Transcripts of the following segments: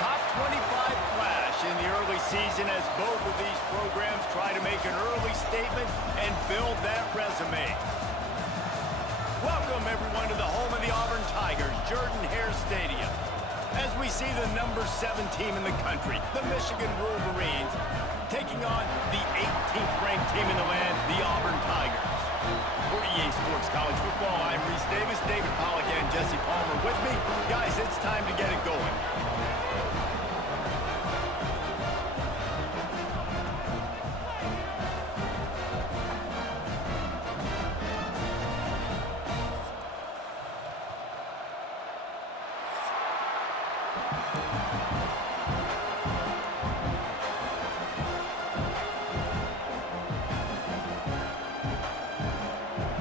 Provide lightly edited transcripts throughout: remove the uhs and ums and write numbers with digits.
Top 25 clash in the early season as both of these programs try to make an early statement and build that resume. Welcome, everyone, to the home of the Auburn Tigers, Jordan-Hare Stadium. As we see the number 7 team in the country, the Michigan Wolverines, taking on the 18th ranked team in the land, the Auburn Tigers. For EA Sports College Football, I'm Reese Davis, David Pollack, and Jesse Palmer with me. Guys, it's time to get it going.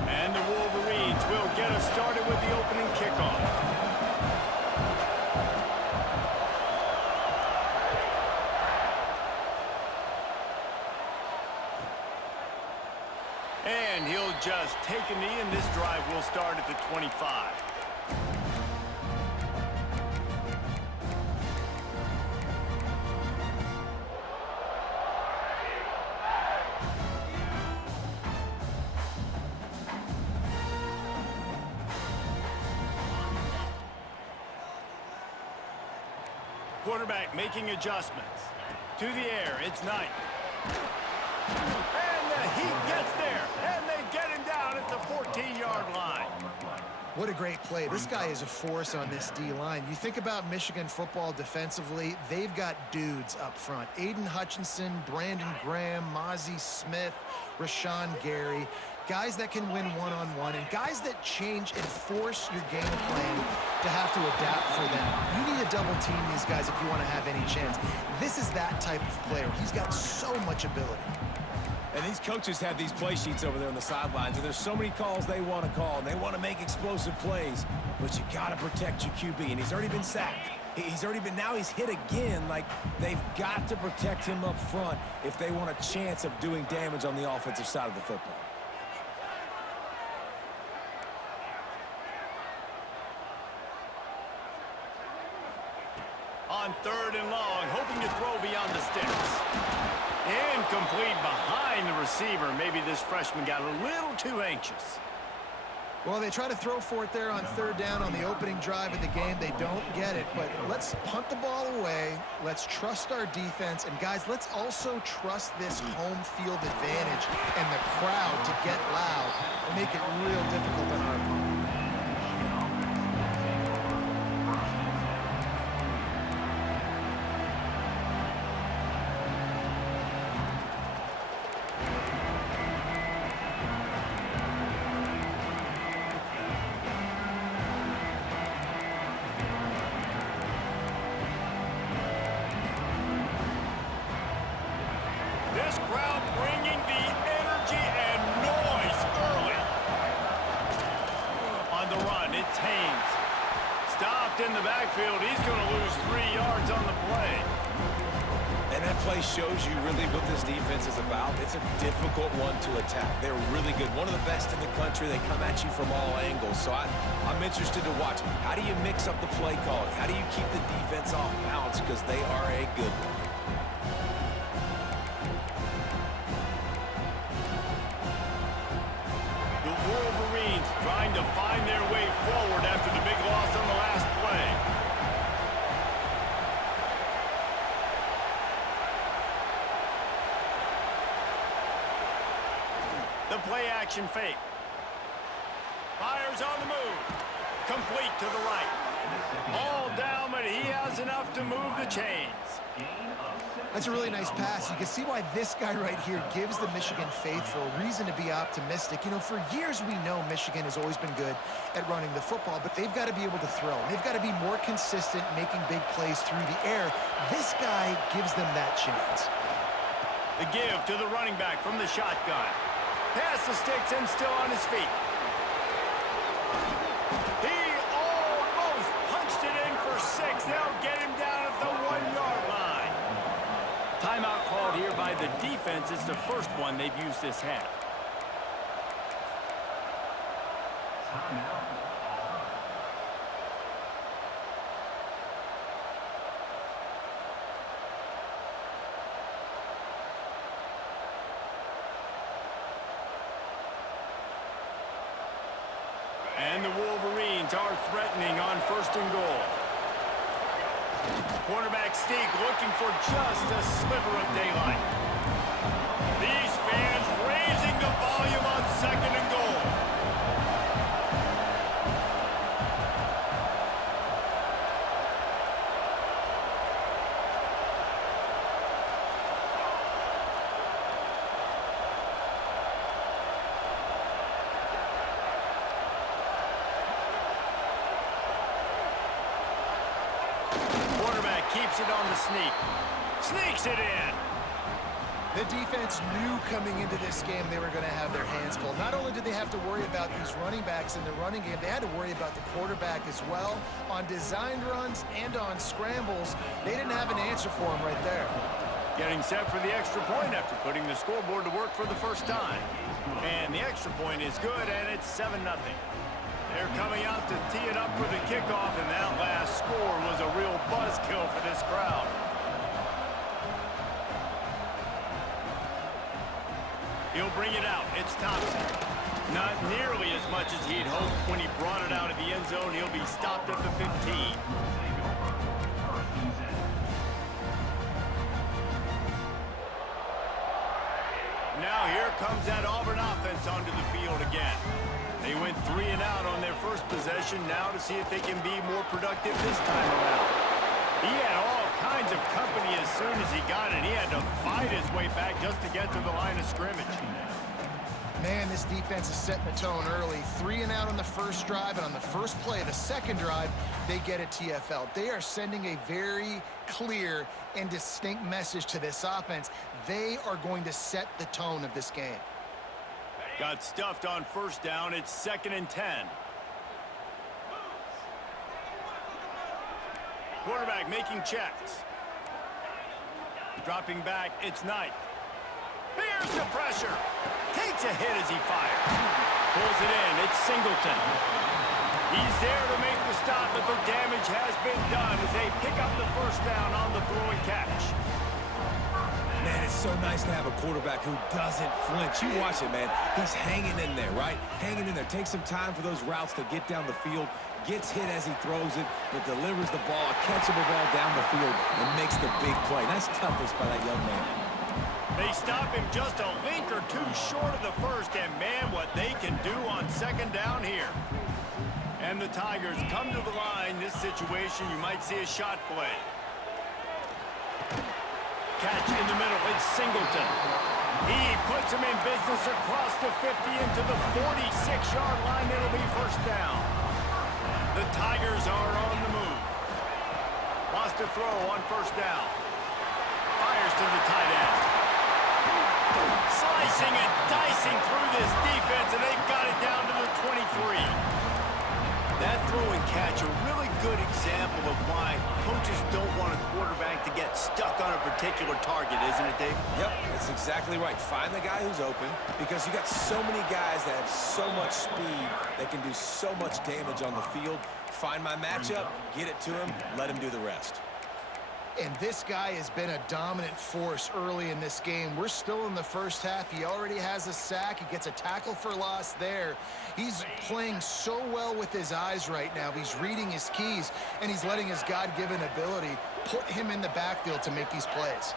And the Wolverines will get us started with the opening kickoff. And he'll just take a knee, and this drive will start at the 25. Quarterback making adjustments. To the air, it's Knight. And he gets there, and they get him down at the 14-yard line. What a great play. This guy is a force on this D-line. You think about Michigan football defensively, they've got dudes up front. Aiden Hutchinson, Brandon Graham, Mozzie Smith, Rashawn Gary. Guys that can win one-on-one and guys that change and force your game plan to have to adapt for them. You need to double team these guys if you want to have any chance. This is that type of player. He's got so much ability. And these coaches have these play sheets over there on the sidelines, and there's so many calls they want to call, and they want to make explosive plays. But you got to protect your QB, and he's already been sacked. Now he's hit again. Like, they've got to protect him up front if they want a chance of doing damage on the offensive side of the football. On 3rd and long, hoping to throw beyond the sticks. Incomplete behind the receiver. Maybe this freshman got a little too anxious. Well, they try to throw for it there on 3rd down on the opening drive of the game. They don't get it, but let's punt the ball away. Let's trust our defense. And, guys, let's also trust this home field advantage and the crowd to get loud and make it real difficult on our opponent. It's Haynes. Stopped in the backfield. He's going to lose 3 yards on the play. And that play shows you really what this defense is about. It's a difficult one to attack. They're really good. One of the best in the country. They come at you from all angles. So I'm interested to watch. How do you mix up the play calling? How do you keep the defense off balance? Because they are a good one. The Wolverines trying to find their way forward after the big loss on the last play. The play-action fake. Fires on the move. Complete to the right. All down, but he has enough to move the chains. That's a really nice pass. You can see why this guy right here gives the Michigan faithful reason to be optimistic. You know, for years we know Michigan has always been good at running the football, but they've got to be able to throw. They've got to be more consistent making big plays through the air. This guy gives them that chance. The give to the running back from the shotgun. Pass the sticks and still on his feet. He almost punched it in for 6. They'll get him down at the 1-yard line. Timeout called here by the defense. It's the first one they've used this half. And the Wolverines are threatening on 1st and goal. Quarterback sneak looking for just a sliver of daylight. These fans raising the volume on 2nd and goal. Keeps it on the sneak. Sneaks it in. The defense knew coming into this game they were going to have their hands full. Not only did they have to worry about these running backs in the running game, they had to worry about the quarterback as well. On designed runs and on scrambles, they didn't have an answer for him right there. Getting set for the extra point after putting the scoreboard to work for the first time. And the extra point is good, and it's 7-0. They're coming out to tee it up for the kickoff, and that last score was a real buzzkill for this crowd. He'll bring it out. It's Thompson. Not nearly as much as he'd hoped when he brought it out of the end zone. He'll be stopped at the 15. Now here comes that Auburn offense onto the field again. They went 3 and out on their first possession, now to see if they can be more productive this time around. He had all kinds of company as soon as he got it. He had to fight his way back just to get to the line of scrimmage. Man, this defense is setting the tone early. 3 and out on the first drive, and on the first play, the second drive, they get a TFL. They are sending a very clear and distinct message to this offense. They are going to set the tone of this game. Got stuffed on first down. It's 2nd and 10. Quarterback making checks. Dropping back, it's Knight. Here's the pressure. Takes a hit as he fires. Pulls it in, it's Singleton. He's there to make the stop, but the damage has been done as they pick up the first down on the throw and catch. Man, it's so nice to have a quarterback who doesn't flinch. You watch it, man. He's hanging in there, right? Hanging in there. Takes some time for those routes to get down the field. Gets hit as he throws it, but delivers the ball, a catchable ball down the field, and makes the big play. Nice toughness by that young man. They stop him just a link or two short of the first, and man, what they can do on 2nd down here. And the Tigers come to the line. This situation, you might see a shot play. Catch in the middle, it's Singleton. He puts him in business across the 50 into the 46-yard line. It'll be first down. The Tigers are on the move. Wants to throw on first down. Fires to the tight end. Slicing and dicing through this defense, and they've got it down to the 23. That good example of why coaches don't want a quarterback to get stuck on a particular target, isn't it, Dave? Yep, that's exactly right. Find the guy who's open because you got so many guys that have so much speed that can do so much damage on the field. Find my matchup, get it to him, let him do the rest. And this guy has been a dominant force early in this game. We're still in the first half. He already has a sack. He gets a tackle for loss there. He's playing so well with his eyes right now. He's reading his keys, and he's letting his God-given ability put him in the backfield to make these plays.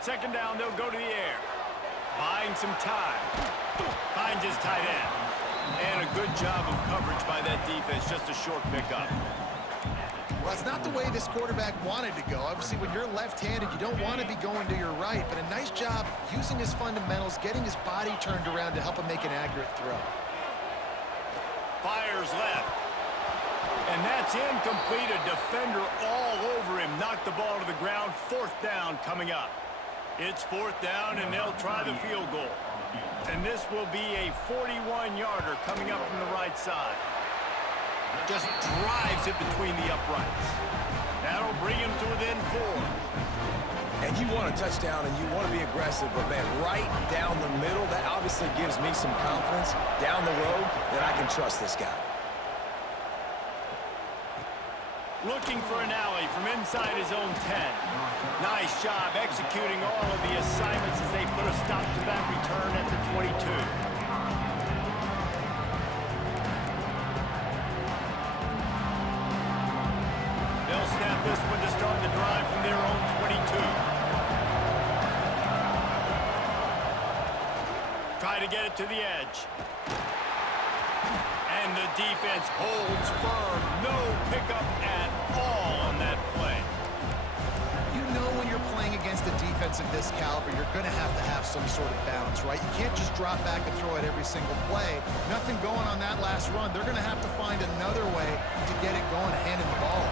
Second down, they'll go to the air. Buying some time. Finds his tight end. And a good job of coverage by that defense. Just a short pickup. Well, it's not the way this quarterback wanted to go. Obviously, when you're left-handed, you don't want to be going to your right. But a nice job using his fundamentals, getting his body turned around to help him make an accurate throw. Fires left. And that's incomplete. A defender all over him. Knocked the ball to the ground. Fourth down coming up. It's fourth down, and they'll try the field goal. And this will be a 41-yarder coming up from the right side. Just drives it between the uprights. That'll bring him to within 4. And you want a touchdown, and you want to be aggressive, but, man, right down the middle, that obviously gives me some confidence down the road that I can trust this guy. Looking for an alley from inside his own 10. Nice job executing all of the assignments as they put a stop to that return at the 22. They'll snap this one to start the drive from their own 22. Try to get it to the edge. And the defense holds firm. No pickup at all on that play. You know when you're playing against a defense of this caliber, you're going to have some sort of balance, right? You can't just drop back and throw it every single play. Nothing going on that last run. They're going to have to find another way to get it going, handing the ball.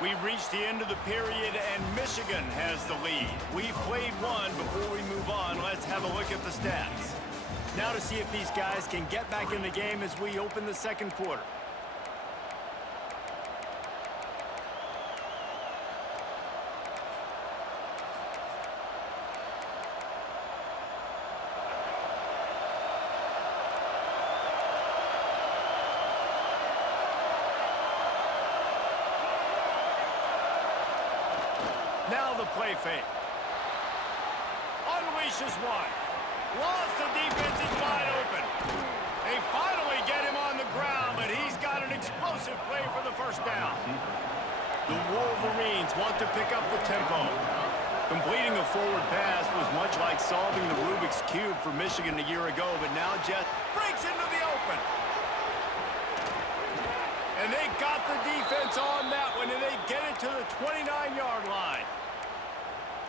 We've reached the end of the period, and Michigan has the lead. We've played one. Before we move on, let's have a look at the stats. Now to see if these guys can get back in the game as we open the second quarter. Now the play fake. Unleashes one. Lost the defense is wide open. They finally get him on the ground, but he's got an explosive play for the first down. The Wolverines want to pick up the tempo. Completing a forward pass was much like solving the Rubik's Cube for Michigan a year ago, but now Jet breaks into the open. And they got the defense on that one, and they get it to the 29-yard line.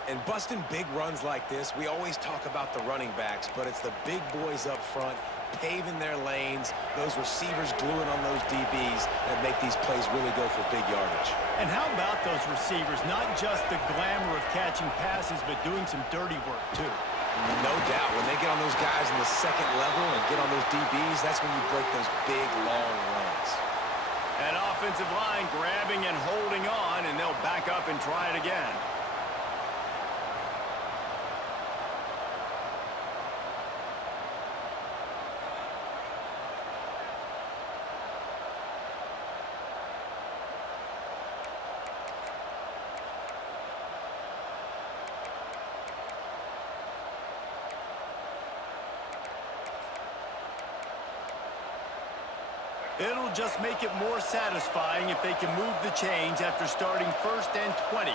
And busting big runs like this, we always talk about the running backs, but it's the big boys up front, paving their lanes, those receivers gluing on those DBs that make these plays really go for big yardage. And how about those receivers? Not just the glamour of catching passes, but doing some dirty work, too. No doubt. When they get on those guys in the second level and get on those DBs, that's when you break those big, long runs. That offensive line grabbing and holding on, and they'll back up and try it again. It'll just make it more satisfying if they can move the chains after starting 1st and 20.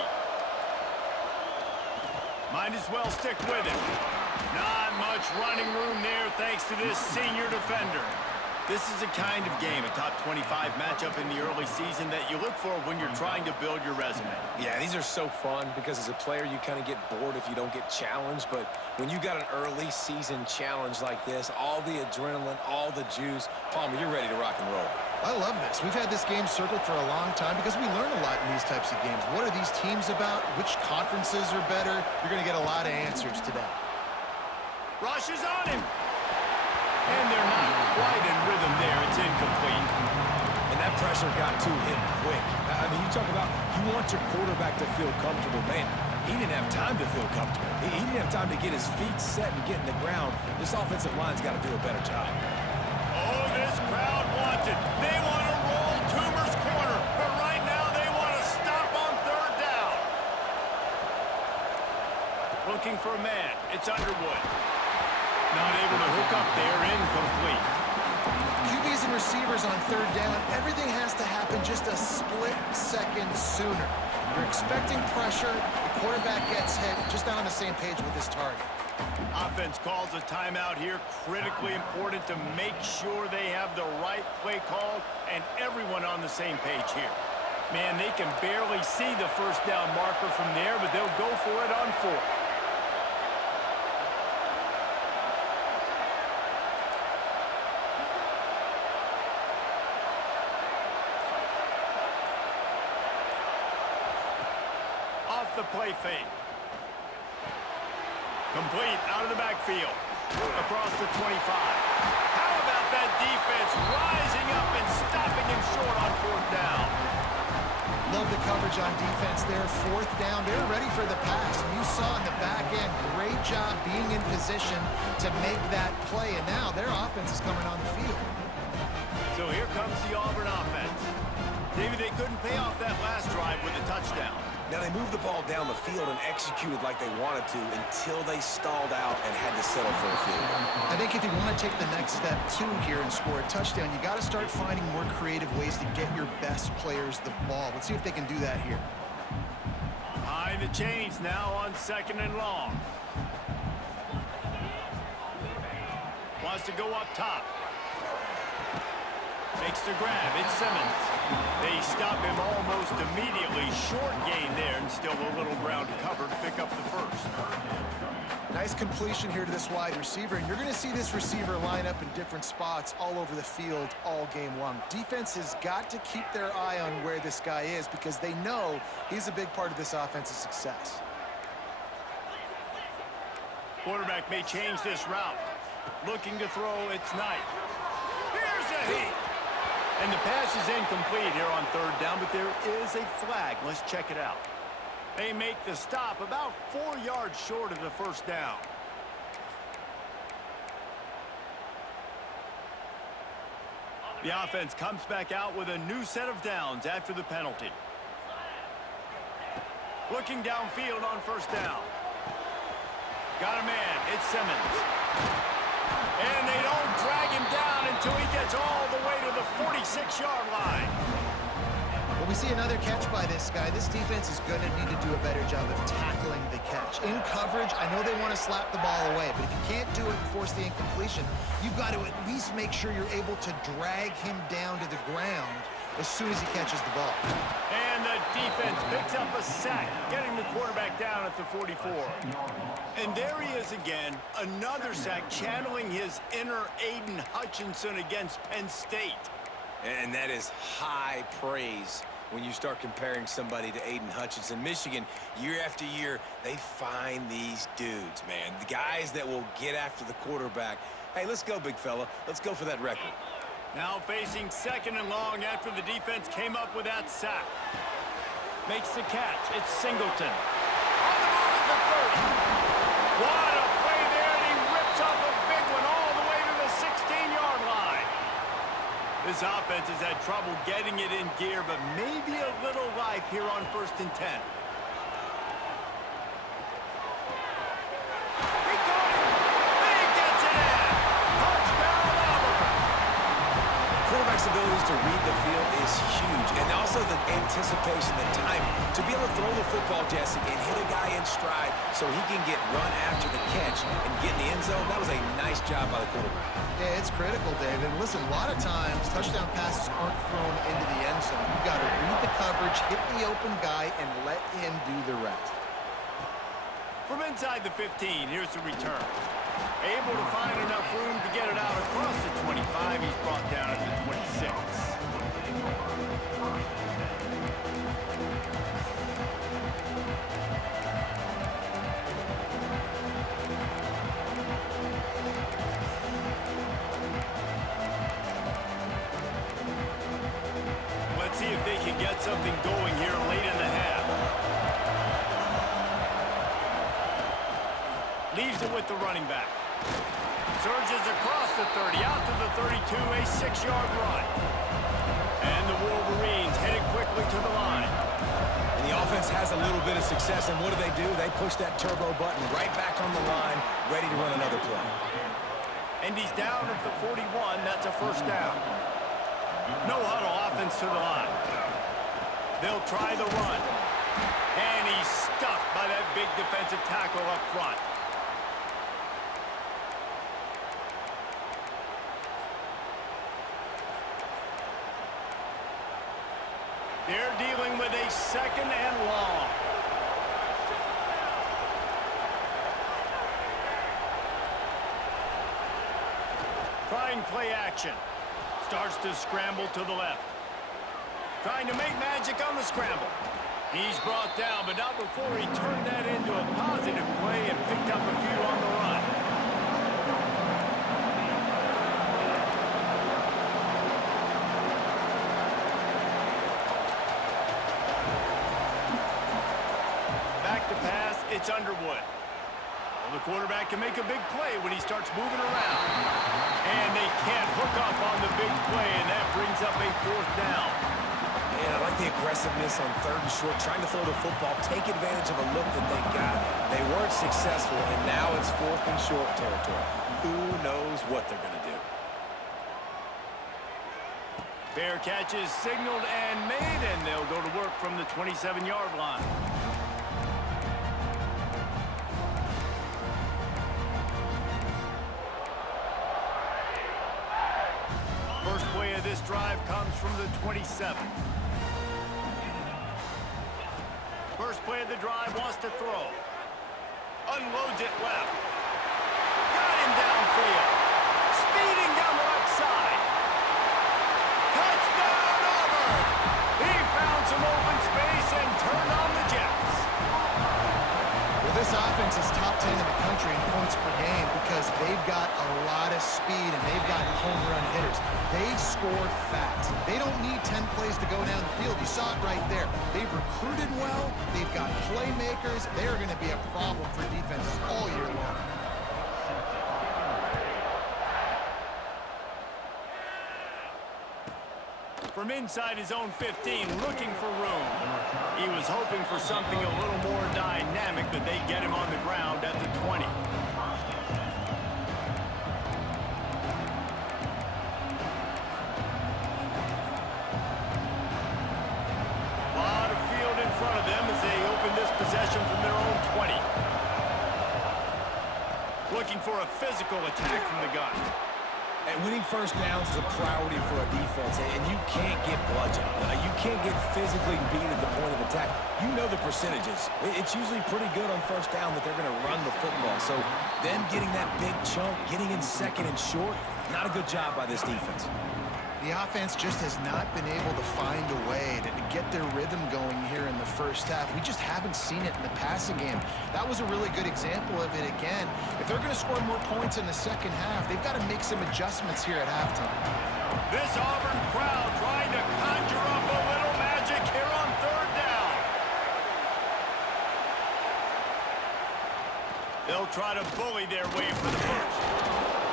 Might as well stick with it. Not much running room there thanks to this senior defender. This is a kind of game, a top 25 matchup in the early season that you look for when you're trying to build your resume. Yeah, these are so fun because as a player, you kind of get bored if you don't get challenged. But when you got an early season challenge like this, all the adrenaline, all the juice, Palmer, you're ready to rock and roll. I love this. We've had this game circled for a long time because we learn a lot in these types of games. What are these teams about? Which conferences are better? You're going to get a lot of answers today. Rushes on him. And they're not quite in rhythm there. It's incomplete. And that pressure got to him quick. I mean, you talk about you want your quarterback to feel comfortable. Man, he didn't have time to feel comfortable. He didn't have time to get his feet set and get in the ground. This offensive line's got to do a better job. Oh, this crowd wants it. They want to roll Toomer's corner. But right now they want to stop on third down. Looking for a man. It's Underwood. Not able to hook up there. Incomplete. QBs and receivers on third down, everything has to happen just a split second sooner. You're expecting pressure, the quarterback gets hit, just not on the same page with his target. Offense calls a timeout here. Critically important to make sure they have the right play called and everyone on the same page here. Man, they can barely see the first down marker from there, but they'll go for it on fourth. The play fake. Complete out of the backfield. Across the 25. How about that defense rising up and stopping him short on fourth down? Love the coverage on defense there. Fourth down, they're ready for the pass. And you saw in the back end, great job being in position to make that play. And now their offense is coming on the field. So here comes the Auburn offense. David, they couldn't pay off that last drive with a touchdown. Now, they moved the ball down the field and executed like they wanted to until they stalled out and had to settle for a field goal. I think if you want to take the next step, too, here and score a touchdown, you got to start finding more creative ways to get your best players the ball. Let's see if they can do that here. High the chains now on second and long. Wants to go up top. Makes the grab. It's Simmons. They stop him almost immediately. Short gain there and still a little ground to cover to pick up the first. Nice completion here to this wide receiver, and you're going to see this receiver line up in different spots all over the field all game long. Defense has got to keep their eye on where this guy is because they know he's a big part of this offense's success. Quarterback may change this route. Looking to throw, it's Knight. Here's a heat. And the pass is incomplete here on third down, but there is a flag. Let's check it out. They make the stop about 4 yards short of the first down. The offense comes back out with a new set of downs after the penalty. Looking downfield on first down. Got a man. It's Simmons. And they don't drag him down until he gets all the way to the 46-yard line. Well, we see another catch by this guy. This defense is going to need to do a better job of tackling the catch. In coverage, I know they want to slap the ball away, but if you can't do it and force the incompletion, you've got to at least make sure you're able to drag him down to the ground as soon as he catches the ball. And the defense picks up a sack, getting the quarterback down at the 44. And there he is again, another sack, channeling his inner Aiden Hutchinson against Penn State. And that is high praise when you start comparing somebody to Aiden Hutchinson. Michigan, year after year, they find these dudes, man. The guys that will get after the quarterback. Hey, let's go, big fella. Let's go for that record. Now facing second and long after the defense came up with that sack. Makes the catch. It's Singleton. On the move at the 30. What a play there, and he rips off a big one all the way to the 16-yard line. This offense has had trouble getting it in gear, but maybe a little life here on 1st and 10. He caught him. He gets it in. Touchdown, Auburn. Quarterback's abilities to read the field is huge, and also the anticipation, the timing. To be able to throw the football, Jesse, and hit a guy in stride so he can get run after the catch and get in the end zone, that was a nice job by the quarterback. Yeah, it's critical, David. Listen, a lot of times touchdown passes aren't thrown into the end zone. You've got to read the coverage, hit the open guy, and let him do the rest. From inside the 15, here's the return. Able to find enough room to get it out across the 25. He's brought down at the 26. Let's see if they can get something going here late in the half. Leaves it with the running back. Surges across the 30, out to the 32, a 6-yard run. And the Wolverines headed quickly to the line. And the offense has a little bit of success, and what do? They push that turbo button right back on the line, ready to run another play. And he's down at the 41. That's a first down. No huddle offense to the line. They'll try the run. And he's stuffed by that big defensive tackle up front. They're dealing with a second and long. Trying play action. Starts to scramble to the left. Trying to make magic on the scramble. He's brought down, but not before he turned that into a positive play and picked up a few on the run. Back to pass, it's Underwood. Well, the quarterback can make a big play when he starts moving around. And they can't hook up on the big play, and that brings up a fourth down. And I like the aggressiveness on 3rd and short, trying to throw the football, take advantage of a look that they got. They weren't successful, and now it's 4th and short territory. Who knows what they're going to do? Fair catch is signaled and made, and they'll go to work from the 27-yard line. First play of this drive comes from the 27. First play of the drive, wants to throw. Unloads it left. Got him downfield. Speeding down the left side. Touchdown, Auburn! He found some open space and turned on the Jets. Well, this offense is top 10 in the country in points per game because they've got a lot of speed and they've got home run hitters. They score fast. They don't need 10 plays to go down the field. You saw it right there. They've recruited well. They've got playmakers. They are going to be a problem for defenses all year long. From inside his own 15, looking for room. He was hoping for something a little more dynamic, but they get him on the ground at the 20. Lot of field in front of them as they open this possession from their own 20. Looking for a physical attack from the gun. And winning first downs is a priority for a defense, and you can't get bludgeoned. You can't get physically beat at the point of attack. You know the percentages. It's usually pretty good on first down that they're going to run the football. So them getting that big chunk, getting in 2nd and short, not a good job by this defense. The offense just has not been able to find a way to get their rhythm going here in the first half. We just haven't seen it in the passing game. That was a really good example of it again. If they're going to score more points in the second half, they've got to make some adjustments here at halftime. This Auburn crowd trying to conjure up a little magic here on 3rd down. They'll try to bully their way for the first.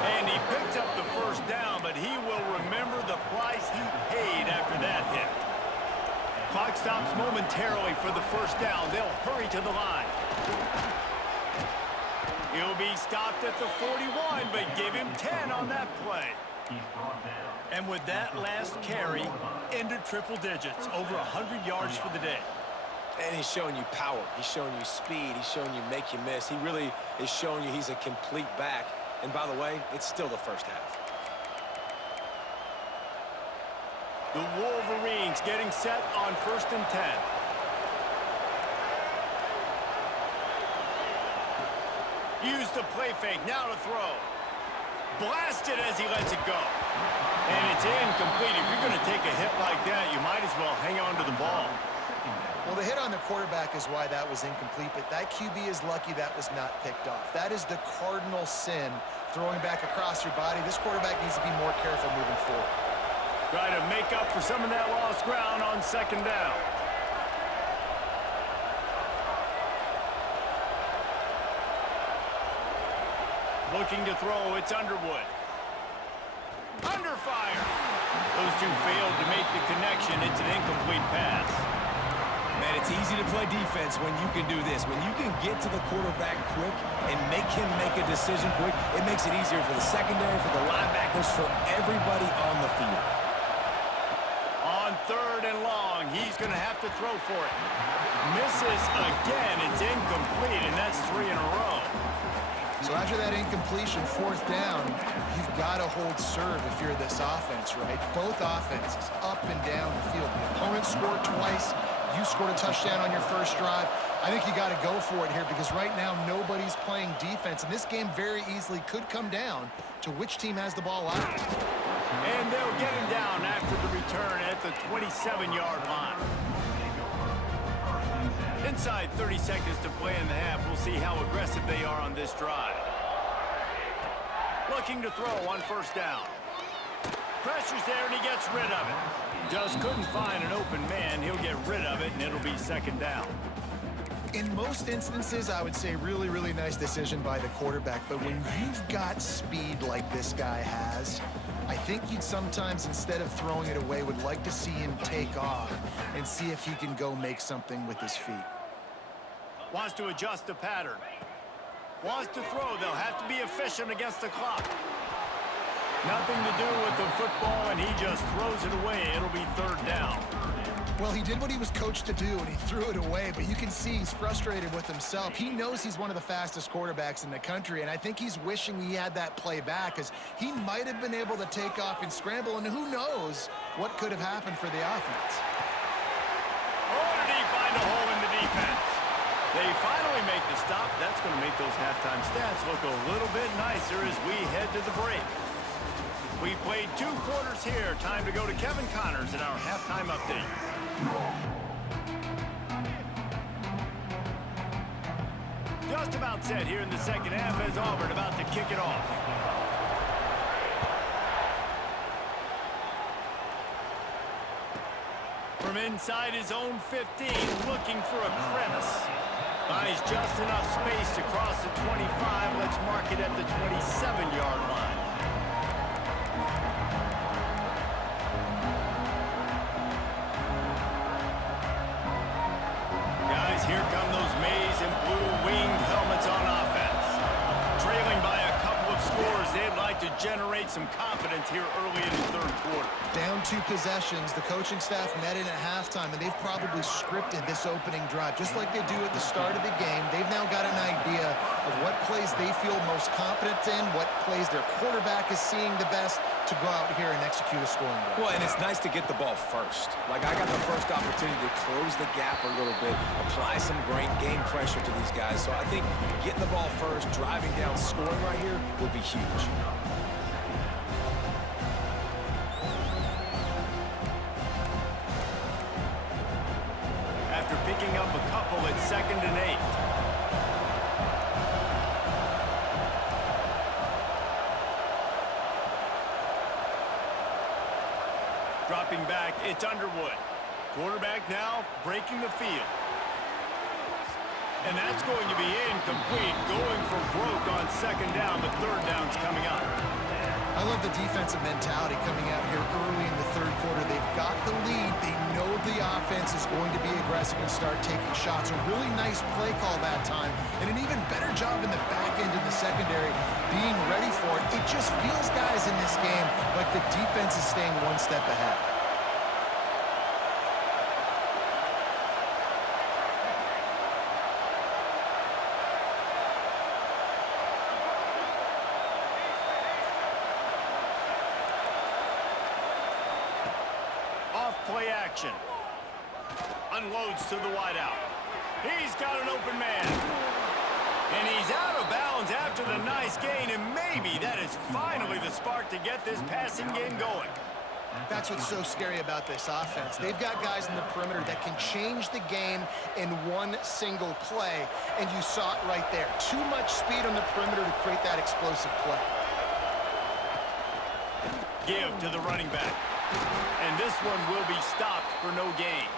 And he picks up the first down, but he will remember the price he paid after that hit. Clock stops momentarily for the first down. They'll hurry to the line. He'll be stopped at the 41, but give him 10 on that play. And with that last carry, into triple digits, over 100 yards for the day. And he's showing you power. He's showing you speed. He's showing you make you miss. He really is showing you he's a complete back. And by the way, it's still the first half. The Wolverines getting set on 1st and 10. Use the play fake, now to throw. Blasted as he lets it go. And it's incomplete. If you're going to take a hit like that, you might as well hang on to the ball. Well, the hit on the quarterback is why that was incomplete, but that QB is lucky that was not picked off. That is the cardinal sin, throwing back across your body. This quarterback needs to be more careful moving forward. Try to make up for some of that lost ground on second down. Looking to throw, it's Underwood. Under fire. Those two failed to make the connection. It's an incomplete pass. Man, it's easy to play defense when you can do this. When you can get to the quarterback quick and make him make a decision quick, it makes it easier for the secondary, for the linebackers, for everybody on the field. On third and long, he's going to have to throw for it. Misses again. It's incomplete, and that's 3 in a row. So after that incompletion, fourth down, you've got to hold serve if you're this offense, right? Both offenses up and down the field. The opponent scored twice. You scored a touchdown on your first drive. I think you got to go for it here because right now nobody's playing defense, and this game very easily could come down to which team has the ball out. And they'll get him down after the return at the 27-yard line. Inside 30 seconds to play in the half. We'll see how aggressive they are on this drive. Looking to throw on first down. Pressure's there, and he gets rid of it. Just couldn't find an open man. He'll get rid of it, and it'll be second down. In most instances, I would say really, really nice decision by the quarterback. But when you've got speed like this guy has, I think you'd sometimes, instead of throwing it away, would like to see him take off and see if he can go make something with his feet. Wants to adjust the pattern. Wants to throw. They'll have to be efficient against the clock. Nothing to do with the football, and he just throws it away. It'll be third down. Well, he did what he was coached to do, and he threw it away, but you can see he's frustrated with himself. He knows he's one of the fastest quarterbacks in the country, and I think he's wishing he had that play back, because he might have been able to take off and scramble, and who knows what could have happened for the offense. Oh, did he find a hole in the defense? They finally make the stop. That's going to make those halftime stats look a little bit nicer as we head to the break. We've played 2 quarters here. Time to go to Kevin Connors in our halftime update. Just about set here in the second half as Auburn about to kick it off. From inside his own 15, looking for a crevice. Finds just enough space to cross the 25. Let's mark it at the 27-yard line. Guys, here come those maize and blue winged helmets on offense. Trailing by a couple of scores, they'd like to generate some confidence here early in the third quarter. Down 2 possessions, the coaching staff met in at halftime, and they've probably scripted this opening drive. Just like they do at the start of the game, they've now got an idea of what plays they feel most confident in, what plays their quarterback is seeing the best to go out here and execute a scoring drive. Well, and it's nice to get the ball first. Like, I got the first opportunity to close the gap a little bit, apply some great game pressure to these guys. So I think getting the ball first, driving down, scoring right here will be huge. After picking up a couple, it's 2nd and 8. Dropping back, it's Underwood. Quarterback now breaking the field. And that's going to be incomplete. Going for broke on second down. The third down's coming up. I love the defensive mentality coming out here early in the third quarter. They've got the lead. They know the offense is going to be aggressive and start taking shots. A really nice play call that time, and an even better job in the back end in the secondary being ready for it. It just feels, guys, in this game like the defense is staying one step ahead. Play action. Unloads to the wideout. He's got an open man. And he's out of bounds after the nice gain, and maybe that is finally the spark to get this passing game going. That's what's so scary about this offense. They've got guys in the perimeter that can change the game in one single play, and you saw it right there. Too much speed on the perimeter to create that explosive play. Give to the running back. And this one will be stopped for no gain.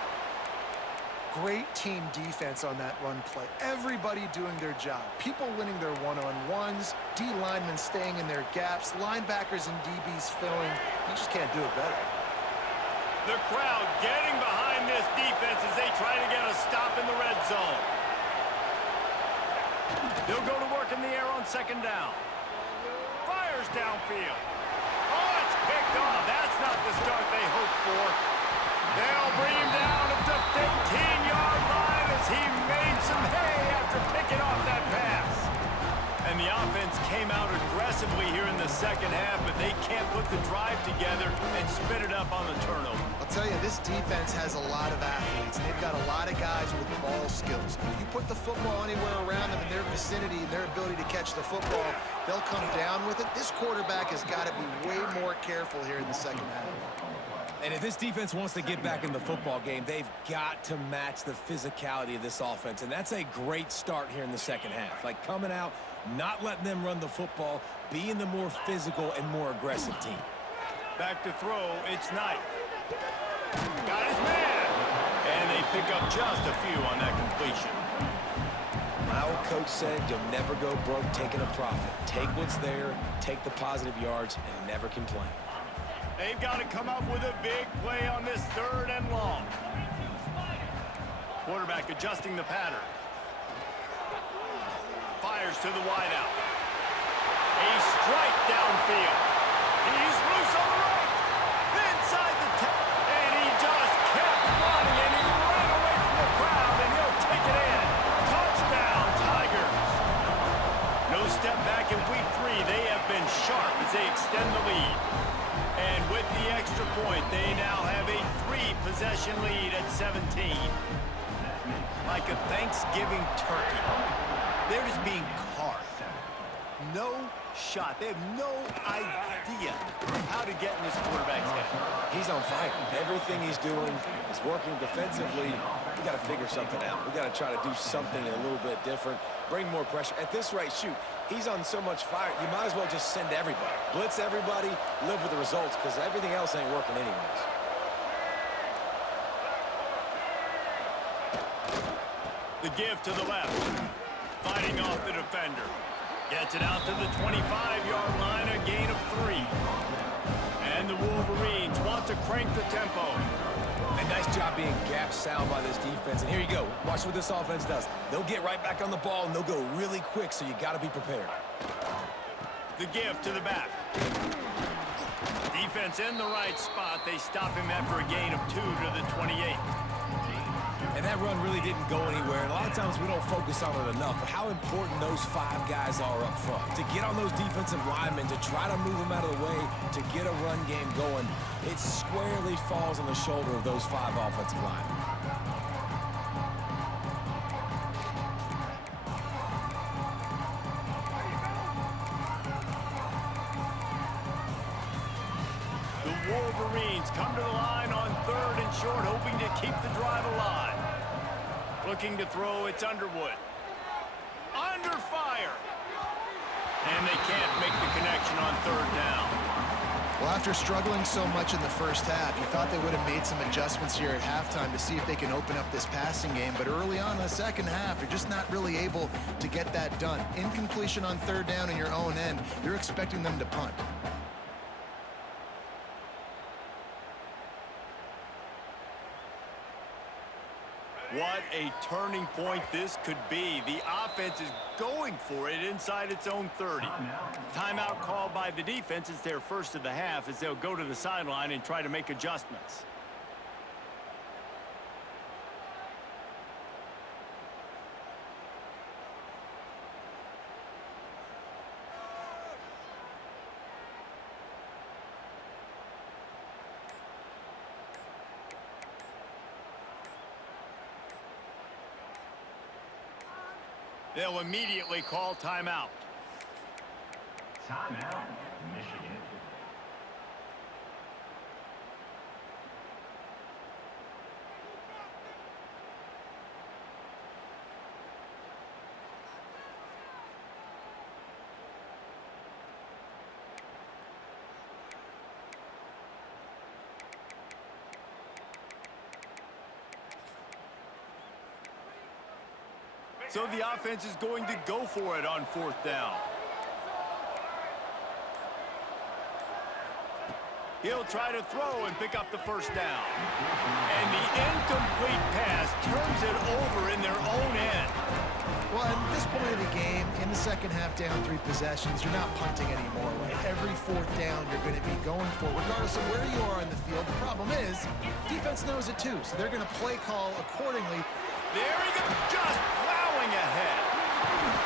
Great team defense on that run play. Everybody doing their job. People winning their one-on-ones, D linemen staying in their gaps, linebackers and DBs filling. You just can't do it better. The crowd getting behind this defense as they try to get a stop in the red zone. They'll go to work in the air on second down. Fires downfield. Oh, it's picked off. That's not the start they hoped for. They'll bring him down at the 15-yard line as he made some hay after picking off that pass. And the offense came out aggressively here in the second half, but they can't put the drive together and spit it up on the turnover. I'll tell you, this defense has a lot of athletes, and they've got a lot of guys with ball skills. If you put the football anywhere around them in their vicinity and their ability to catch the football, they'll come down with it. This quarterback has got to be way more careful here in the second half. And if this defense wants to get back in the football game, they've got to match the physicality of this offense. And that's a great start here in the second half. Like coming out, not letting them run the football, being the more physical and more aggressive team. Back to throw, it's Knight. Got his man. And they pick up just a few on that completion. My old coach said you'll never go broke taking a profit. Take what's there, take the positive yards, and never complain. They've got to come up with a big play on this third and long. Quarterback adjusting the pattern. Fires to the wideout. A strike downfield. He's loose on the right. Inside the 10. And he just kept running, and he ran away from the crowd, and he'll take it in. Touchdown, Tigers. No step back in week 3. They have been sharp as they extend the lead. And with the extra point, they now have a 3-possession lead at 17. Like a Thanksgiving turkey. They're just being carved. No shot. They have no idea how to get in this quarterback's head. He's on fire. Everything he's doing is working defensively. We got to figure something out. We got to try to do something a little bit different. Bring more pressure. At this rate, shoot, he's on so much fire, you might as well just send everybody. Blitz everybody, live with the results, because everything else ain't working anyways. The give to the left. Fighting off the defender. Gets it out to the 25-yard line, a gain of 3. And the Wolverines want to crank the tempo. A nice job being gap sound by this defense. And here you go. Watch what this offense does. They'll get right back on the ball, and they'll go really quick, so you got to be prepared. The give to the back. Defense in the right spot. They stop him after a gain of 2 to the 28. And that run really didn't go anywhere. And a lot of times we don't focus on it enough, but how important those 5 guys are up front. To get on those defensive linemen, to try to move them out of the way, to get a run game going, it squarely falls on the shoulder of those 5 offensive linemen. The Wolverines come to the line on 3rd and short, hoping to keep the drive alive. Looking to throw, it's Underwood. Under fire. And they can't make the connection on 3rd down. Well, after struggling so much in the first half, you thought they would have made some adjustments here at halftime to see if they can open up this passing game. But early on in the second half, you're just not really able to get that done. Incompletion on 3rd down in your own end, you're expecting them to punt. What a turning point this could be. The offense is going for it inside its own 30. Timeout called by the defense. It's their first of the half as they'll go to the sideline and try to make adjustments. They'll immediately call timeout. Timeout, Michigan. So the offense is going to go for it on 4th down. He'll try to throw and pick up the 1st down. And the incomplete pass turns it over in their own end. Well, at this point of the game, in the second half, down 3 possessions, you're not punting anymore, right? Every 4th down you're going to be going for, regardless of where you are in the field. The problem is, defense knows it too, so they're going to play call accordingly. There he goes, just plowing ahead.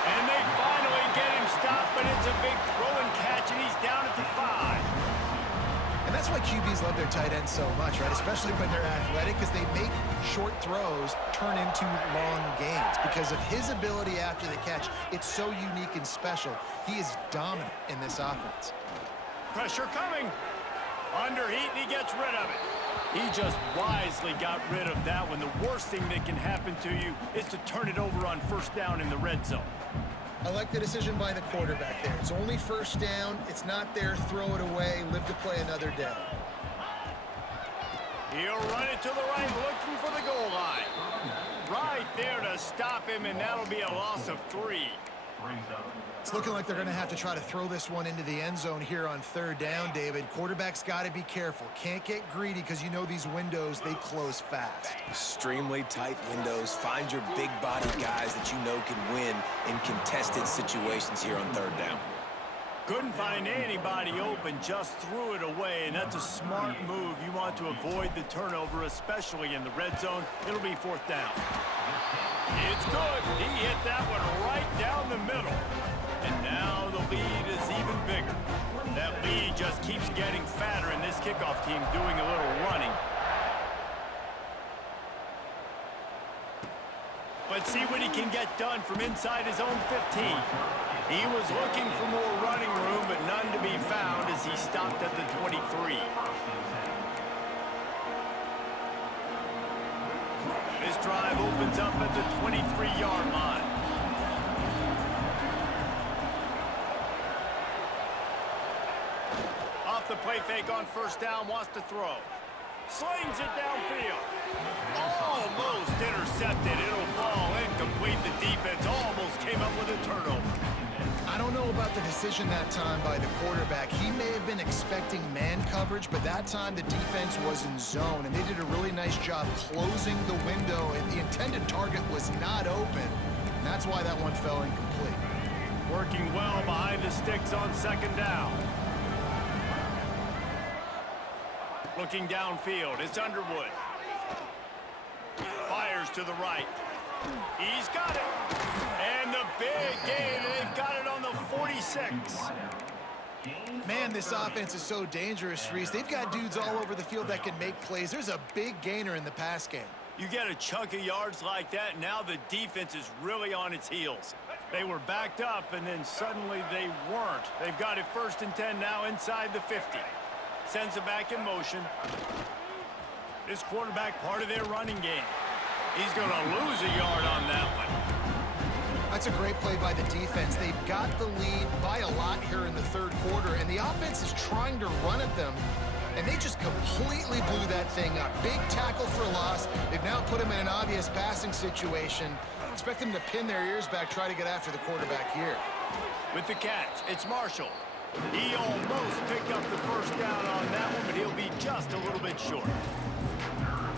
And they finally get him stopped, but it's a big throw and catch, and he's down at the 5. And that's why QBs love their tight ends so much, right? Especially when they're athletic, because they make short throws turn into long gains. Because of his ability after the catch, it's so unique and special. He is dominant in this offense. Pressure coming. Under heat, and he gets rid of it. He just wisely got rid of that one. The worst thing that can happen to you is to turn it over on 1st down in the red zone. I like the decision by the quarterback there. It's only 1st down. It's not there. Throw it away. Live to play another day. He'll run it to the right, looking for the goal line. Right there to stop him, and that'll be a loss of 3. It's looking like they're going to have to try to throw this one into the end zone here on 3rd down, David. Quarterback's got to be careful. Can't get greedy because you know these windows, they close fast. Extremely tight windows. Find your big body guys that you know can win in contested situations here on 3rd down. Couldn't find anybody open, just threw it away, and that's a smart move. You want to avoid the turnover, especially in the red zone. It'll be 4th down. It's good. He hit that one right down the middle. And now the lead is even bigger. That lead just keeps getting fatter, and this kickoff team doing a little running. Let's see what he can get done from inside his own 15. He was looking for more running room, but none to be found as he stopped at the 23. This drive opens up at the 23-yard line. Off the play fake on 1st down, wants to throw. Slings it downfield. Almost intercepted. It'll fall incomplete. The defense almost came up with a turnover. I don't know about the decision that time by the quarterback. He may have been expecting man coverage, but that time the defense was in zone, and they did a really nice job closing the window, and the intended target was not open. And that's why that one fell incomplete. Working well behind the sticks on 2nd down. Looking downfield, it's Underwood. Fires to the right. He's got it. And the big gain, they've got it on the 46. Man, this offense is so dangerous, Reese. They've got dudes all over the field that can make plays. There's a big gainer in the pass game. You get a chunk of yards like that, now the defense is really on its heels. They were backed up, and then suddenly they weren't. They've got it 1st and 10 now inside the 50. Sends it back in motion. This quarterback part of their running game. He's going to lose a yard on that one. That's a great play by the defense. They've got the lead by a lot here in the 3rd quarter, and the offense is trying to run at them, and they just completely blew that thing up. Big tackle for loss. They've now put him in an obvious passing situation. Expect them to pin their ears back, try to get after the quarterback here. With the catch, it's Marshall. He almost picked up the 1st down on that one, but he'll be just a little bit short.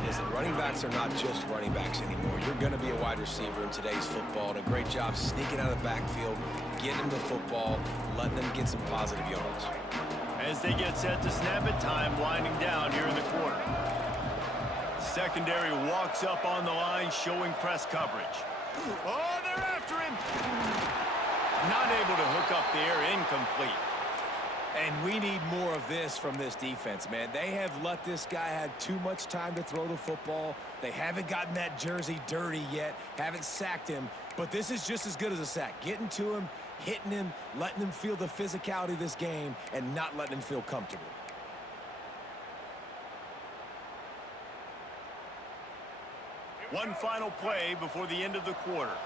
Listen, running backs are not just running backs anymore. You're going to be a wide receiver in today's football, and a great job sneaking out of the backfield, getting them the football, letting them get some positive yards. As they get set to snap it, time winding down here in the quarter. Secondary walks up on the line, showing press coverage. Oh, they're after him! Not able to hook up there, incomplete. And we need more of this from this defense, man. They have let this guy have too much time to throw the football. They haven't gotten that jersey dirty yet, haven't sacked him. But this is just as good as a sack. Getting to him, hitting him, letting him feel the physicality of this game, and not letting him feel comfortable. One final play before the end of the quarter.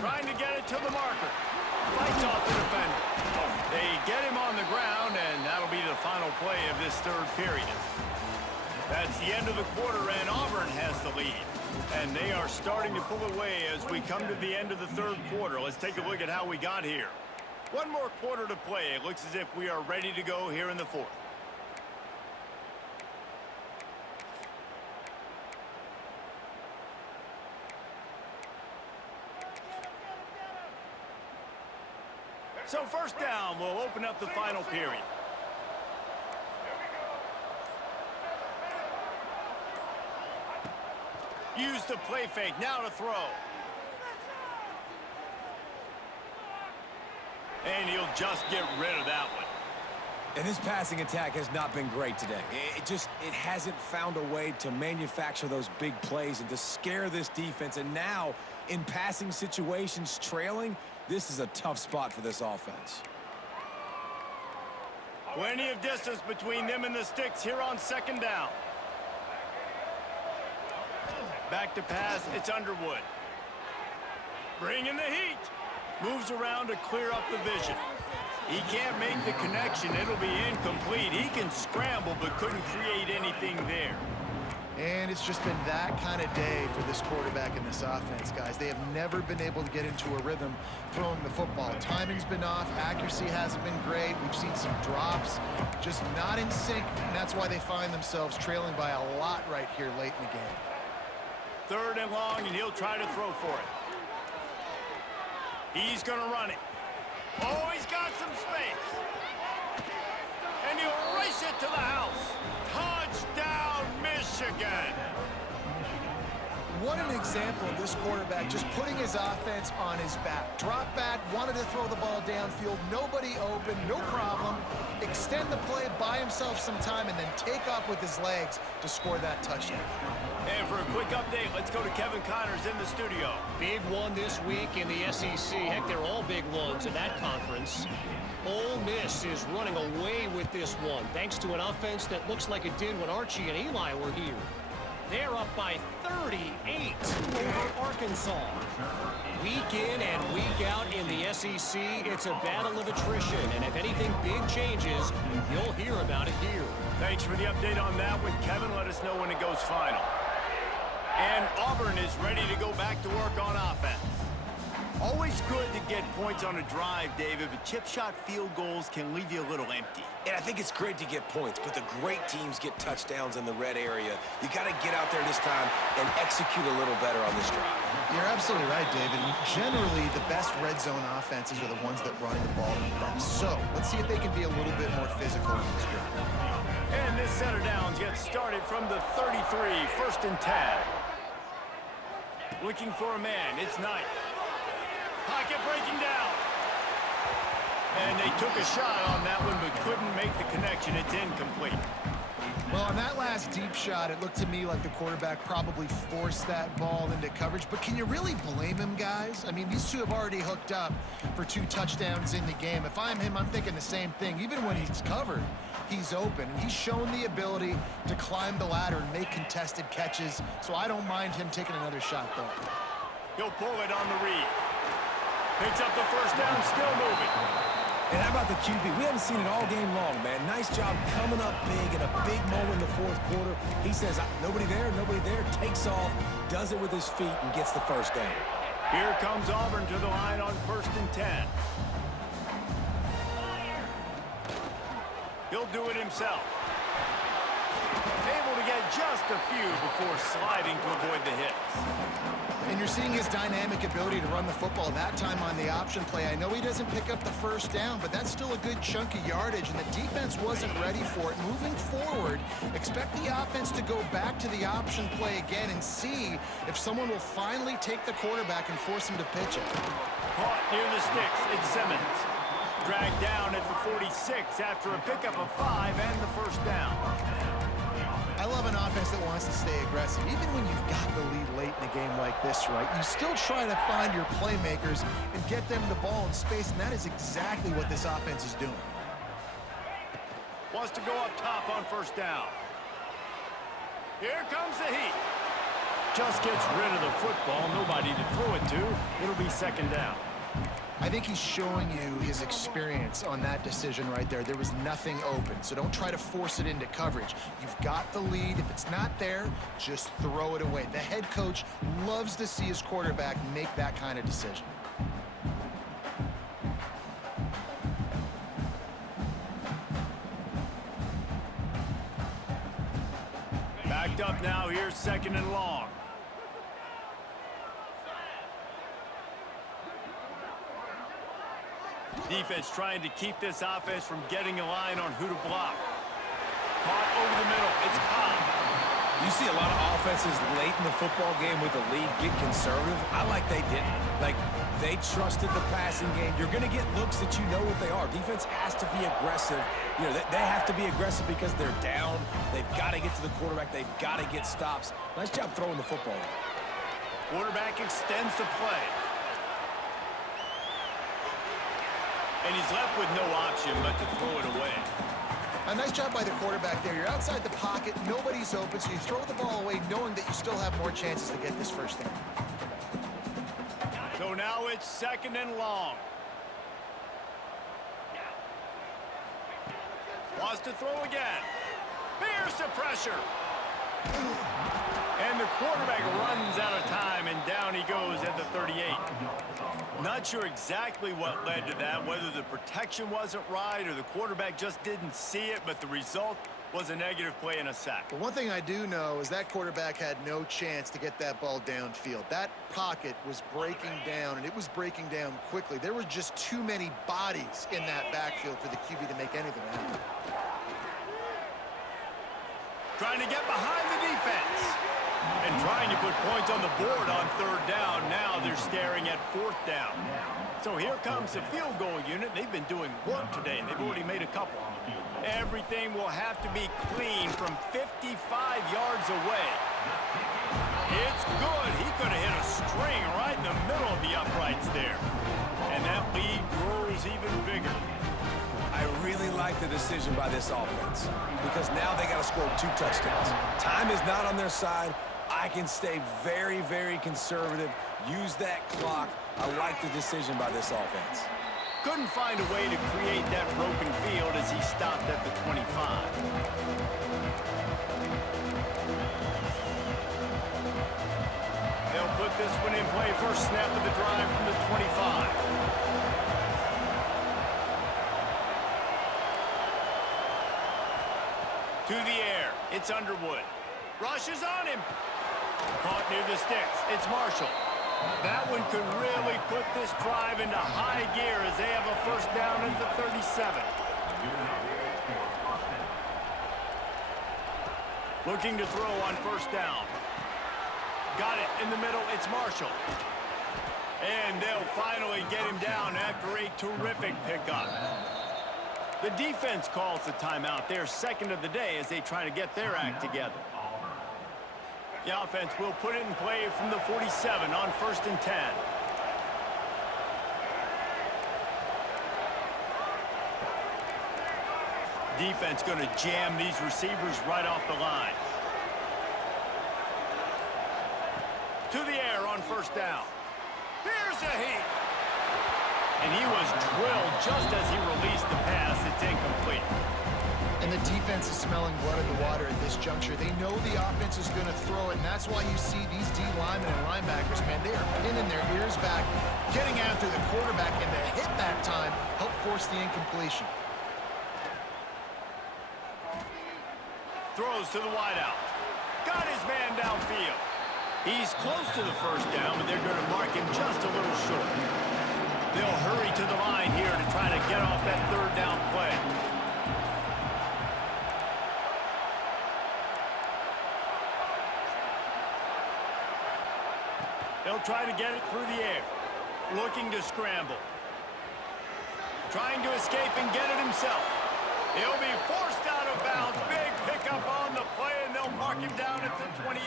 Trying to get it to the marker. Fights off the defender. They get him on the ground, and that'll be the final play of this 3rd period. That's the end of the quarter, and Auburn has the lead. And they are starting to pull away as we come to the end of the third quarter. Let's take a look at how we got here. One more quarter to play. It looks as if we are ready to go here in the fourth. So first down, we'll open up the final period. Use the play fake, now to throw. And he'll just get rid of that one. And this passing attack has not been great today. It hasn't found a way to manufacture those big plays and to scare this defense. And now, in passing situations, trailing, this is a tough spot for this offense. Plenty of distance between them and the sticks here on second down. Back to pass, it's Underwood. Bringing the heat. Moves around to clear up the vision. He can't make the connection. It'll be incomplete. He can scramble, but couldn't create anything there. And it's just been that kind of day for this quarterback and this offense, guys. They have never been able to get into a rhythm throwing the football. Timing's been off. Accuracy hasn't been great. We've seen some drops, just not in sync, and that's why they find themselves trailing by a lot right here late in the game. Third and long, and he'll try to throw for it. He's going to run it. Oh, he's got some space. And he'll race it to the house. Touchdown, Michigan. What an example of this quarterback just putting his offense on his back. Drop back, wanted to throw the ball downfield, nobody open, no problem. Extend the play, buy himself some time, and then take off with his legs to score that touchdown. And for a quick update, let's go to Kevin Connors in the studio. Big one this week in the SEC. Heck, they're all big ones in that conference. Ole Miss is running away with this one, thanks to an offense that looks like it did when Archie and Eli were here. They're up by 38 over Arkansas. Week in and week out in the SEC, it's a battle of attrition. And if anything big changes, you'll hear about it here. Thanks for the update on that one, Kevin. Let us know when it goes final. And Auburn is ready to go back to work on offense. Always good to get points on a drive, David, but chip shot field goals can leave you a little empty. And I think it's great to get points, but the great teams get touchdowns in the red area. You got to get out there this time and execute a little better on this drive. You're absolutely right, David. Generally, the best red zone offenses are the ones that run the ball the best. So let's see if they can be a little bit more physical in this drive. And this set of downs gets started from the 33, first and 10. Looking for a man, it's Knight. Pocket breaking down. And they took a shot on that one, but couldn't make the connection. It's incomplete. Well, on that last deep shot, it looked to me like the quarterback probably forced that ball into coverage. But can you really blame him, guys? I mean, these two have already hooked up for 2 touchdowns in the game. If I'm him, I'm thinking the same thing. Even when he's covered, he's open. He's shown the ability to climb the ladder and make contested catches. So I don't mind him taking another shot, though. He'll pull it on the read. Picks up the first down, still moving. And how about the QB? We haven't seen it all game long, man. Nice job coming up big in a big moment in the fourth quarter. He says, nobody there, takes off, does it with his feet, and gets the first down. Here comes Auburn to the line on first and 10. He'll do it himself. Able to get just a few before sliding to avoid the hits. And you're seeing his dynamic ability to run the football, that time on the option play. I know he doesn't pick up the first down, but that's still a good chunk of yardage, and the defense wasn't ready for it. Moving forward, expect the offense to go back to the option play again and see if someone will finally take the quarterback and force him to pitch it. Caught near the sticks, it's Simmons. Dragged down at the 46 after a pickup of 5 and the first down. I love an offense that wants to stay aggressive. Even when you've got the lead late in a game like this, right, you still try to find your playmakers and get them the ball in space, and that is exactly what this offense is doing. Wants to go up top on first down. Here comes the heat. Just gets rid of the football. Nobody to throw it to. It'll be second down. I think he's showing you his experience on that decision right there. There was nothing open, so don't try to force it into coverage. You've got the lead. If it's not there, just throw it away. The head coach loves to see his quarterback make that kind of decision. Backed up now, here's 2nd and long. Defense trying to keep this offense from getting a line on who to block. Caught over the middle. It's Cobb. You see a lot of offenses late in the football game with the lead get conservative. I like they didn't. Like, they trusted the passing game. You're going to get looks that you know what they are. Defense has to be aggressive. You know, they have to be aggressive because they're down. They've got to get to the quarterback. They've got to get stops. Nice job throwing the football. Quarterback extends the play. And he's left with no option but to throw it away. A nice job by the quarterback there. You're outside the pocket. Nobody's open, so you throw the ball away knowing that you still have more chances to get this first down. So now it's 2nd and long. Wants to throw again. Here's the pressure. And the quarterback runs out of time, and down he goes at the 38. Not sure exactly what led to that, whether the protection wasn't right or the quarterback just didn't see it, but the result was a negative play and a sack. But one thing I do know is that quarterback had no chance to get that ball downfield. That pocket was breaking down, and it was breaking down quickly. There were just too many bodies in that backfield for the QB to make anything happen. Trying to get behind the defense. And trying to put points on the board on 3rd down. Now they're staring at 4th down. So here comes the field goal unit. They've been doing work today. They've already made a couple. Everything will have to be clean from 55 yards away. It's good. He could have hit a string right in the middle of the uprights there. And that lead grows even bigger. I really like the decision by this offense because now they got to score 2 touchdowns. Time is not on their side. I can stay very, very conservative, use that clock. I like the decision by this offense. Couldn't find a way to create that broken field as he stopped at the 25. They'll put this one in play. First snap of the drive from the 25. To the air. It's Underwood. Rushes on him. Caught near the sticks. It's Marshall. That one could really put this drive into high gear as they have a first down at the 37. Looking to throw on first down. Got it in the middle. It's Marshall. And they'll finally get him down after a terrific pickup. The defense calls the timeout. They're 2nd of the day as they try to get their act together. The offense will put it in play from the 47 on 1st and 10. Defense going to jam these receivers right off the line. To the air on first down. Here's a heat. And he was drilled just as he released the pass. It's incomplete. And the defense is smelling blood in the water at this juncture. They know the offense is going to throw it, and that's why you see these D linemen and linebackers, man, they are pinning their ears back, getting after the quarterback, and the hit that time helped force the incompletion. Throws to the wideout. Got his man downfield. He's close to the first down, but they're going to mark him just a little short. They'll hurry to the line here to try to get off that 3rd down play. They'll try to get it through the air. Looking to scramble. Trying to escape and get it himself. He'll be forced out of bounds. Big pickup on the play, and they'll mark him down at the 28.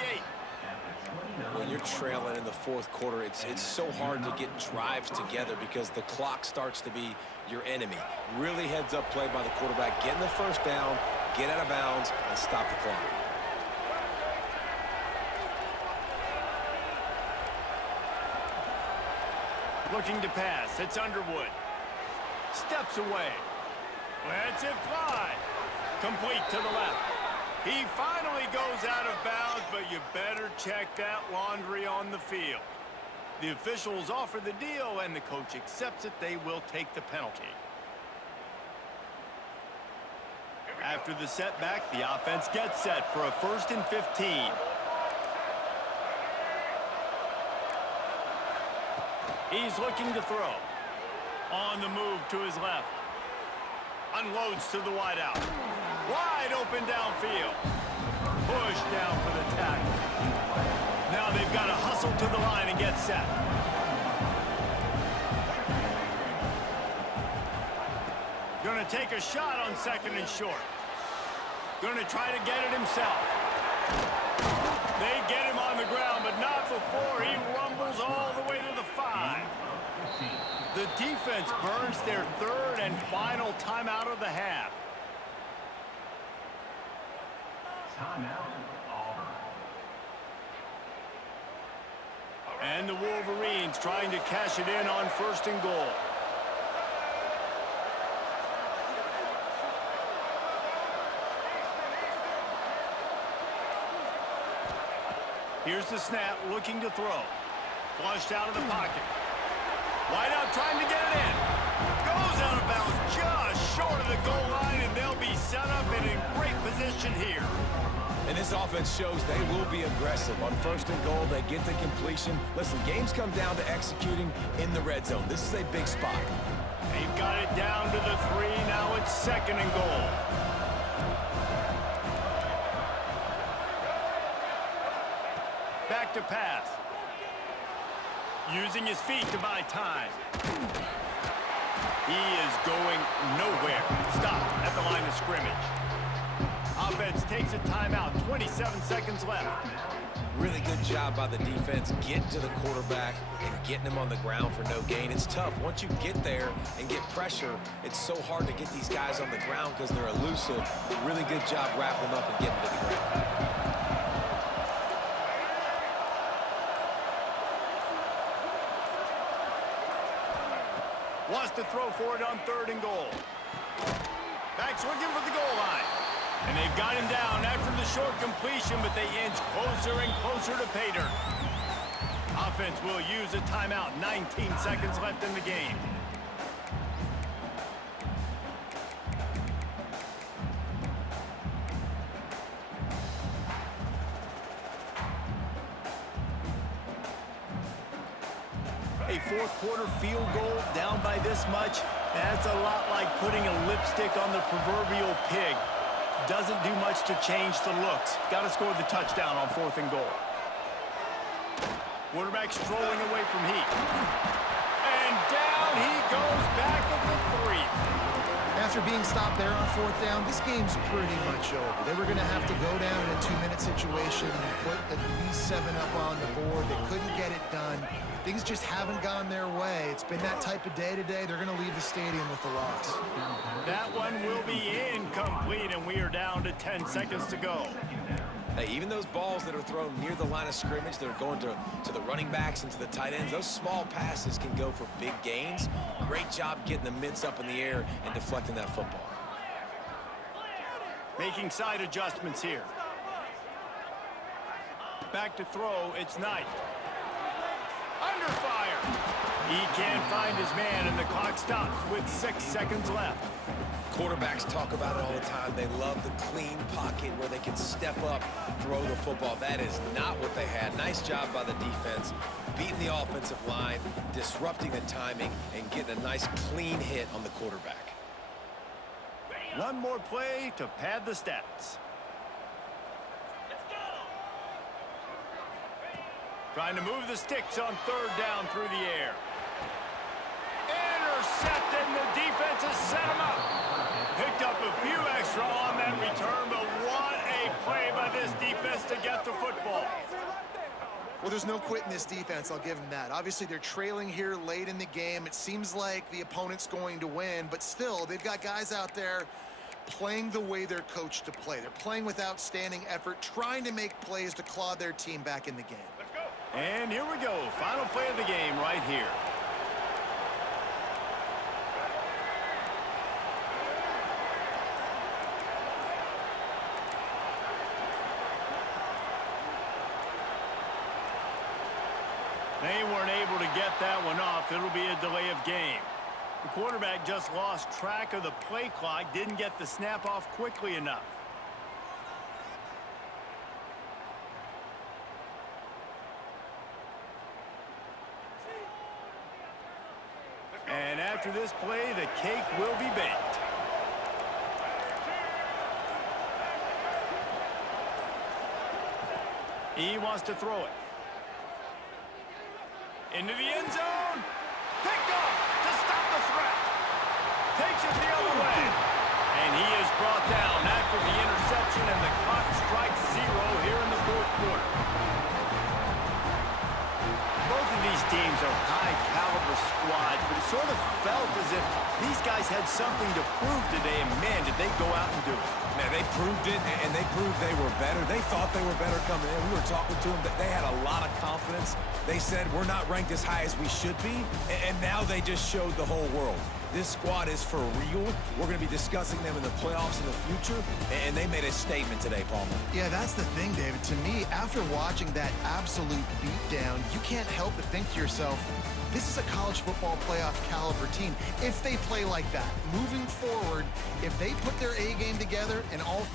When you're trailing in the 4th quarter, it's so hard to get drives together because the clock starts to be your enemy. Really heads-up play by the quarterback. Getting the first down, get out of bounds, and stop the clock. Looking to pass. It's Underwood. Steps away. Lets it fly. Complete to the left. He finally goes out of bounds, but you better check that laundry on the field. The officials offer the deal, and the coach accepts it. They will take the penalty. After the setback, the offense gets set for a 1st and 15. He's looking to throw. On the move to his left. Unloads to the wideout. Wide open downfield. Push down for the tackle. Now they've got to hustle to the line and get set. Going to take a shot on 2nd and short. Going to try to get it himself. They get him on the ground, but not before he rumbles all the way to the 5. The defense burns their 3rd and final timeout of the half. And the Wolverines trying to cash it in on 1st and goal. Here's the snap, looking to throw. Flushed out of the pocket. Wide out trying to get it in. Goes out of bounds just short of the goal line, and they'll be set up and in great position here. And this offense shows they will be aggressive. On 1st and goal, they get the completion. Listen, games come down to executing in the red zone. This is a big spot. They've got it down to the 3. Now it's 2nd and goal. Back to pass. Using his feet to buy time. He is going nowhere. Stop at the line of scrimmage. Offense takes a timeout. 27 seconds left. Really good job by the defense getting to the quarterback and getting him on the ground for no gain. It's tough. Once you get there and get pressure, it's so hard to get these guys on the ground because they're elusive. Really good job wrapping them up and getting to the ground. Wants to throw for it on 3rd and goal. Back's looking for the goal line. And they've got him down after the short completion, but they inch closer and closer to pay dirt. Offense will use a timeout. 19 seconds left in the game. A 4th quarter field goal down by this much, that's a lot like putting a lipstick on the proverbial pig. Doesn't do much to change the looks. Got to score the touchdown on 4th and goal. Quarterback strolling away from heat. And down he goes back at the 3. After being stopped there on 4th down, this game's pretty much over. They were going to have to go down in a 2-minute situation and put at least 7 up on the board. They couldn't get it done. Things just haven't gone their way. It's been that type of day today. They're going to leave the stadium with the loss. That one will be incomplete, and we are down to 10 seconds to go. Hey, even those balls that are thrown near the line of scrimmage that are going to the running backs and to the tight ends, those small passes can go for big gains. Great job getting the mitts up in the air and deflecting that football. Making side adjustments here. Back to throw, it's Knight. Under fire. He can't find his man, and the clock stops with 6 seconds left. Quarterbacks talk about it all the time. They love the clean pocket where they can step up, throw the football. That is not what they had. Nice job by the defense, beating the offensive line, disrupting the timing, and getting a nice clean hit on the quarterback. One more play to pad the stats. Trying to move the sticks on 3rd down through the air. Intercepted, and the defense has set him up. Picked up a few extra on that return, but what a play by this defense to get the football. Well, there's no quitting this defense, I'll give them that. Obviously, they're trailing here late in the game. It seems like the opponent's going to win, but still, they've got guys out there playing the way they're coached to play. They're playing with outstanding effort, trying to make plays to claw their team back in the game. And here we go. Final play of the game right here. They weren't able to get that one off. It'll be a delay of game. The quarterback just lost track of the play clock, didn't get the snap off quickly enough. And after this play, the cake will be baked. He wants to throw it. Into the end zone. Picked off to stop the threat. Takes it the other way. And he is brought down after the interception, and the clock strikes 0 here in the fourth quarter. Both of these teams are high-caliber squads, but it sort of felt as if these guys had something to prove today, and man, did they go out and do it. Man, they proved it, and they proved they were better. They thought they were better coming in. We were talking to them. They had a lot of confidence. They said, we're not ranked as high as we should be, and now they just showed the whole world. This squad is for real. We're going to be discussing them in the playoffs in the future, and they made a statement today, Palmer. Yeah, that's the thing, David. To me, after watching that absolute beatdown, you can't help but think to yourself, this is a college football playoff caliber team. If they play like that, moving forward, if they put their A game together and all